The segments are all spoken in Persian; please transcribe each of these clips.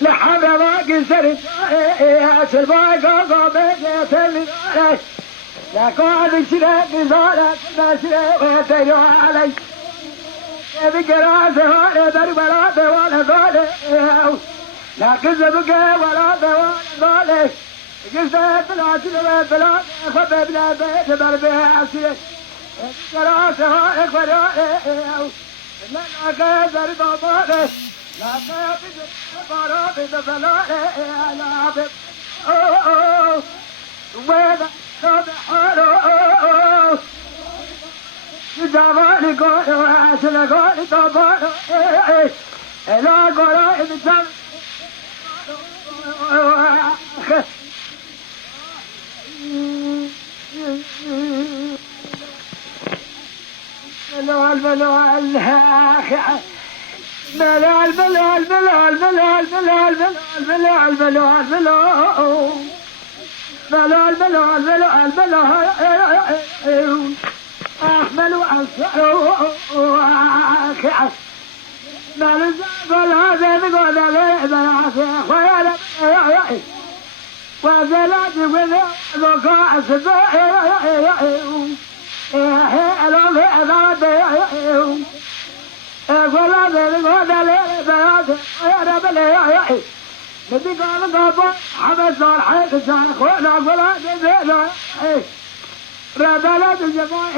لحد ما قصرت سلباي قابل يتلي لا قاعد شريك زارك ما شريك ويتلي علي بقراءة ولا دربلة ولا ضالة لا كذب ولا ضالة قصة بلا خبر بلا بيت بربيع سير قراءة ولا لا كذب ضالة لا كذب قراءة بلا لا بيت وين صبح جواني قول عسل قول طبع لا قول إنسان ملال ملال ملال ملال ملال ملال ملال ملال ملال ملال ملال ملال ملال أحمل وأسعى ما نزال هذا نقول له بناسه خيال وزلات وذا ذكاء سبع ألم هذا ولا نقول له بناسه يا رب لا نبي قال قابل حبس الحيط ساخونا ولا نزال ربنا بالجماع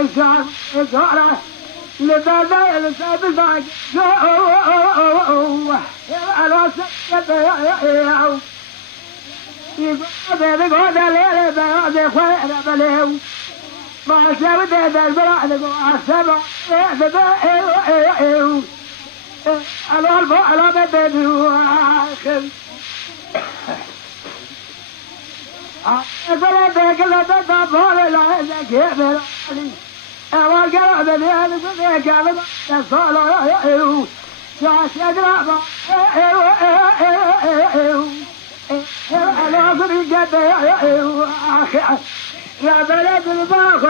إشارة لبدا الإنسان بالبعض على سكة يقول بيقول لي بيقول خير بليو ما سويت هذا البلاد السبع على الفوق على بدي واخر أقول لك لا تطفل لا كبر أول كلام بني أنا بني كلام تصل شاش أقرب أنا أقول جد يا بلد الباخ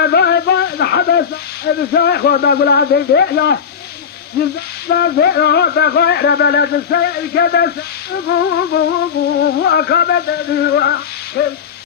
حبس بساخ وبقول عبد الله جزء هذا خير بلد السيء كبس وكبد